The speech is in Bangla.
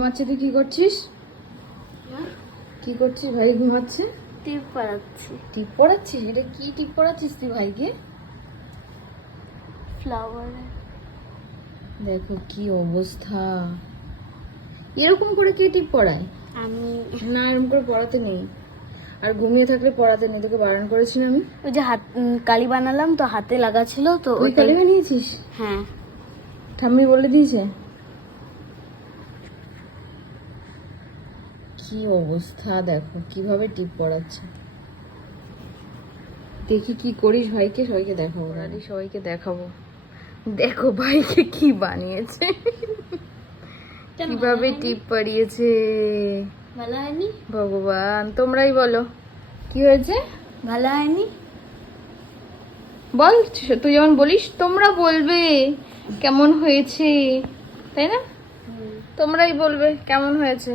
ঘুমাচ্ছে, তুই কি করছিস? কি করছিস? ভাই ঘুমাচ্ছে, টিপ পড়াচ্ছি। টিপ পড়াচ্ছিস? এটা কি টিপ পড়াচ্ছিস তুই ভাইকে? ফ্লাওয়ার। দেখো কি অবস্থা, এরকম করে কে টিপ পড়ায়? আমি না, এরকম করে পড়াতে নেই, আর ঘুমিয়ে থাকলে পড়াতে নেই, তোকে বারণ করেছি না আমি? ওই যে হাত কালি বানালাম তো, হাতে লাগা ছিল তো তুই কালি বানিয়েছিস? হ্যাঁ। ঠাম্মি বলে দিয়েছে? কি অবস্থা, দেখো কিভাবে টিপ পড়াচ্ছে। দেখি কি করিস ভাইকে, সবাইকে দেখাবো, সবাইকে দেখাবো। দেখো ভাইকে কি বানিয়েছে, কিভাবে টিপ পড়িয়েছে। ভালো হয়নি? ভগবান, তোমরাই বলো কি হয়েছে। ভালো হয়নি? বল, তুই যেমন বলিস তোমরা বলবে কেমন হয়েছে, তাই না? তোমরাই বলবে কেমন হয়েছে।